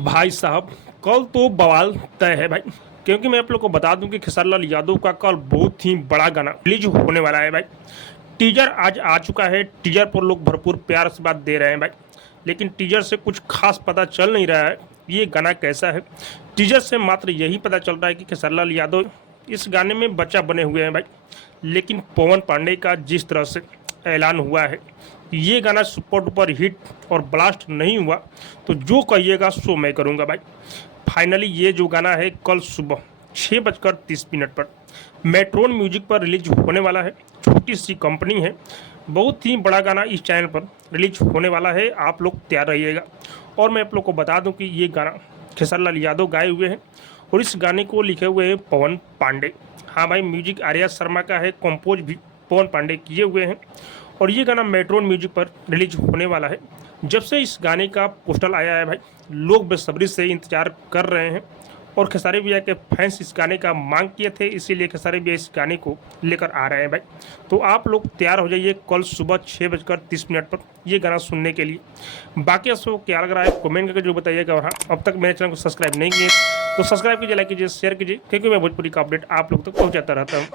भाई साहब कल तो बवाल तय है भाई, क्योंकि मैं आप लोग को बता दूं कि खेसारी लाल यादव का कल बहुत ही बड़ा गाना रिलीज होने वाला है भाई। टीजर आज आ चुका है, टीजर पर लोग भरपूर प्यार से बात दे रहे हैं भाई, लेकिन टीजर से कुछ खास पता चल नहीं रहा है ये गाना कैसा है। टीजर से मात्र यही पता चल रहा है कि खेसारी लाल यादव इस गाने में बच्चा बने हुए हैं भाई, लेकिन पवन पांडे का जिस तरह से ऐलान हुआ है ये गाना सुपर डुपर हिट और ब्लास्ट नहीं हुआ तो जो कहिएगा सो मैं करूँगा भाई। फाइनली ये जो गाना है कल सुबह 6:30 पर मेट्रोन म्यूजिक पर रिलीज होने वाला है। छोटी सी कंपनी है, बहुत ही बड़ा गाना इस चैनल पर रिलीज होने वाला है, आप लोग तैयार रहिएगा। और मैं आप लोग को बता दूं कि ये गाना खेसारी लाल यादव गाए हुए हैं और इस गाने को लिखे हुए हैं पवन पांडे। हाँ भाई, म्यूजिक आर्या शर्मा का है, कंपोज भी पवन पांडे किए हुए हैं और ये गाना मेट्रोन म्यूजिक पर रिलीज होने वाला है। जब से इस गाने का पोस्टर आया है भाई, लोग बेसब्री से इंतजार कर रहे हैं और खेसारी भैया के फैंस इस गाने का मांग किए थे, इसीलिए खेसारी भैया इस गाने को लेकर आ रहे हैं भाई। तो आप लोग तैयार हो जाइए कल सुबह 6:30 पर ये गाना सुनने के लिए। बाकी आपको क्या लग रहा है कमेंट करके जो बताइएगा। और हाँ, अब तक मेरे चैनल को सब्सक्राइब नहीं किए तो सब्सक्राइब कीजिए, लाइक कीजिए, शेयर कीजिए, क्योंकि मैं भोजपुरी का अपडेट आप लोग तक पहुँचाता रहता हूँ।